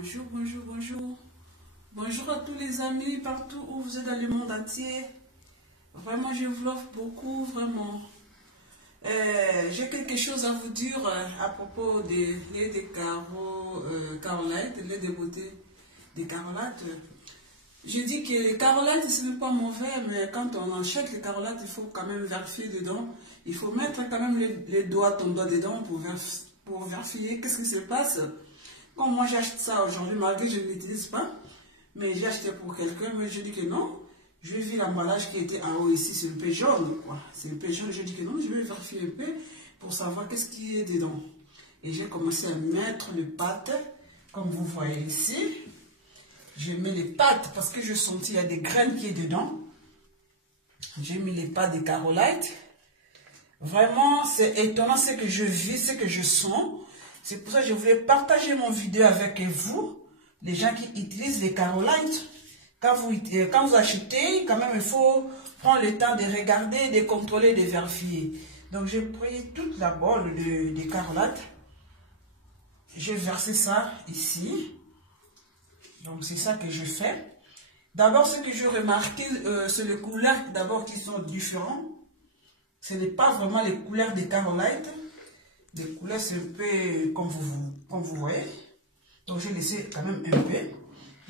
Bonjour, bonjour, bonjour. Bonjour à tous les amis partout où vous êtes dans le monde entier. Vraiment, je vous offre beaucoup, vraiment. J'ai quelque chose à vous dire à propos des laits de Carolite, lait de beauté de Carolite. Je dis que les Carolite, ce n'est pas mauvais, mais quand on achète les Carolite, il faut quand même vérifier dedans. Il faut mettre quand même ton doigt dedans pour vérifier qu'est-ce qui se passe. Comme moi j'achète ça aujourd'hui, malgré que je ne l'utilise pas, mais j'ai acheté pour quelqu'un, mais je dis que non. Je vais voir l'emballage qui était en haut ici, c'est un peu jaune, quoi. C'est un peu jaune, je dis que non, je vais vérifier un peu pour savoir qu'est-ce qui est dedans. Et j'ai commencé à mettre les pâtes, comme vous voyez ici. Je mets les pâtes parce que je sentis qu'il y a des graines qui est dedans. J'ai mis les pâtes de Carolite. Vraiment, c'est étonnant ce que je vis, ce que je sens. C'est pour ça que je voulais partager mon vidéo avec vous, les gens qui utilisent les Carolite. Quand vous achetez, quand même, il faut prendre le temps de regarder, de contrôler, de vérifier. Donc, j'ai pris toute la bolle de Carolite. J'ai versé ça ici. Donc, c'est ça que je fais. D'abord, ce que j'ai remarqué, c'est les couleurs d'abord qui sont différentes. Ce n'est pas vraiment les couleurs des Carolite. Les couleurs, c'est un peu comme vous voyez. Donc, j'ai laissé quand même un peu.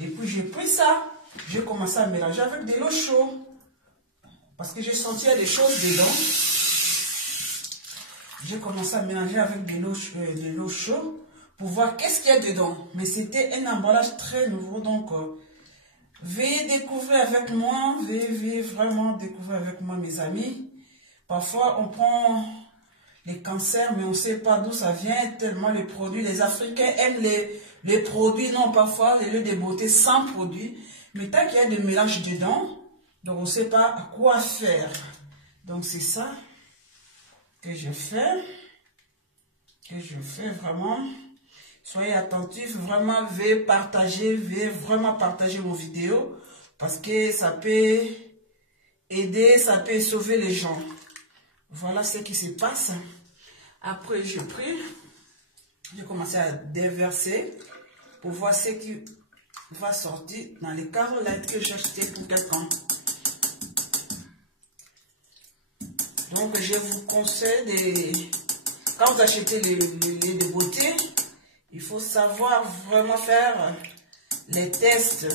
Et puis, j'ai pris ça. J'ai commencé à mélanger avec de l'eau chaude. Parce que j'ai senti des choses dedans. J'ai commencé à mélanger avec de l'eau chaude pour voir qu'est-ce qu'il y a dedans. Mais c'était un emballage très nouveau. Donc, veuillez découvrir avec moi. Veuillez vraiment découvrir avec moi, mes amis. Parfois, on prend les cancers, mais on ne sait pas d'où ça vient, tellement les produits. Les Africains aiment les produits, non, parfois les laits de beauté sans produits. Mais tant qu'il y a des mélanges dedans, donc on ne sait pas à quoi faire. Donc c'est ça que je fais. Vraiment. Soyez attentifs, vraiment, veuillez vraiment partager mon vidéo. Parce que ça peut aider, ça peut sauver les gens. Voilà ce qui se passe. Après, j'ai commencé à déverser pour voir ce qui va sortir dans les Carolite que j'ai acheté pour quelqu'un. Donc, je vous conseille quand vous achetez les laits de beauté, il faut savoir vraiment faire les tests.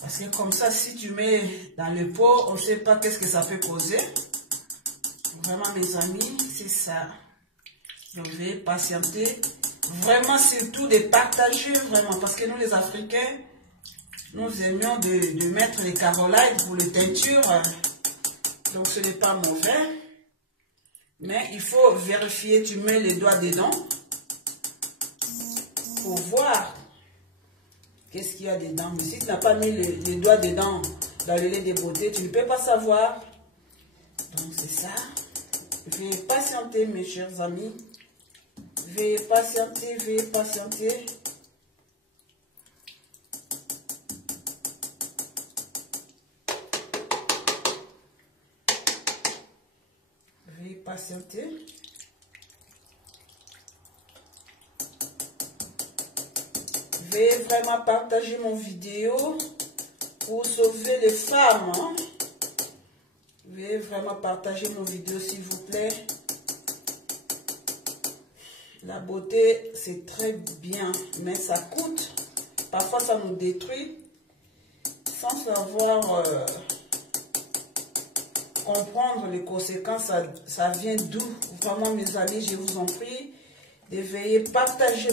Parce que comme ça, si tu mets dans le pot, on ne sait pas qu'est-ce que ça peut causer. Vraiment, mes amis, c'est ça. Donc, veuillez patienter. Vraiment, surtout de partager, vraiment. Parce que nous, les Africains, nous aimions de mettre les Carolite pour les teintures. Donc, ce n'est pas mauvais. Mais il faut vérifier. Tu mets les doigts dedans pour voir qu'est-ce qu'il y a dedans. Mais si tu n'as pas mis les doigts dedans dans le lait de beauté, tu ne peux pas savoir. Donc, c'est ça. Veuillez patienter, mes chers amis. Veuillez patienter, veuillez patienter. Veuillez patienter. Veuillez vraiment partager mon vidéo pour sauver les femmes. Hein? Veuillez vraiment partager mon vidéo, s'il vous plaît. La beauté, c'est très bien, mais ça coûte. Parfois, ça nous détruit sans savoir comprendre les conséquences. Ça vient d'où? Vraiment, mes amis, je vous en prie, de veiller, partager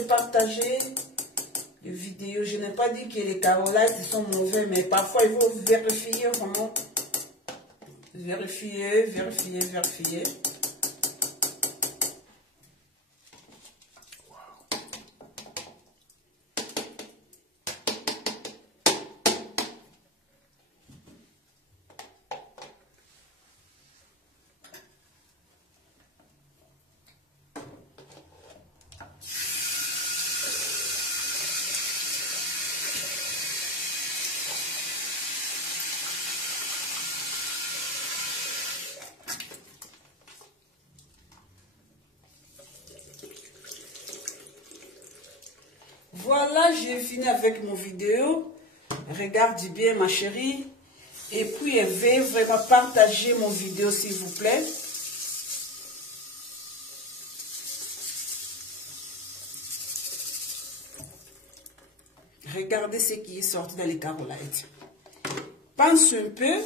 les vidéos. Je n'ai pas dit que les Carolite sont mauvais, mais parfois, il faut vérifier vraiment. Vérifier. Voilà, j'ai fini avec mon vidéo. Regarde bien ma chérie. Et puis, veuillez vraiment partager mon vidéo s'il vous plaît. Regardez ce qui est sorti dans les Carolites. Pense un peu.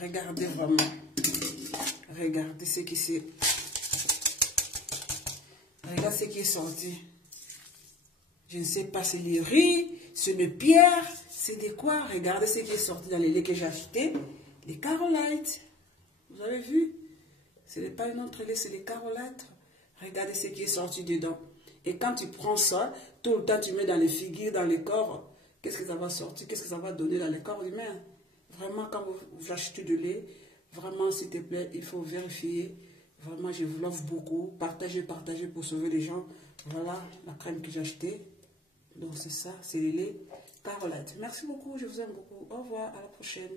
Regardez vraiment. Regardez ce qui c'est. Regardez ce qui est sorti. Je ne sais pas, c'est le riz, c'est le pierre, c'est de quoi? Regardez ce qui est sorti dans les laits que j'ai acheté. Les Carolites. Vous avez vu? Ce n'est pas une autre lait, c'est les Carolites. Regardez ce qui est sorti dedans. Et quand tu prends ça, tout le temps tu mets dans les figures, dans les corps, qu'est-ce que ça va sortir? Qu'est-ce que ça va donner dans les corps humains? Vraiment, quand vous achetez du lait, vraiment, s'il te plaît, il faut vérifier. Vraiment, je vous l'offre beaucoup. Partagez, partagez pour sauver les gens. Voilà la crème que j'ai achetée. Donc, c'est ça, c'est le lait Carolite. Merci beaucoup, je vous aime beaucoup. Au revoir, à la prochaine.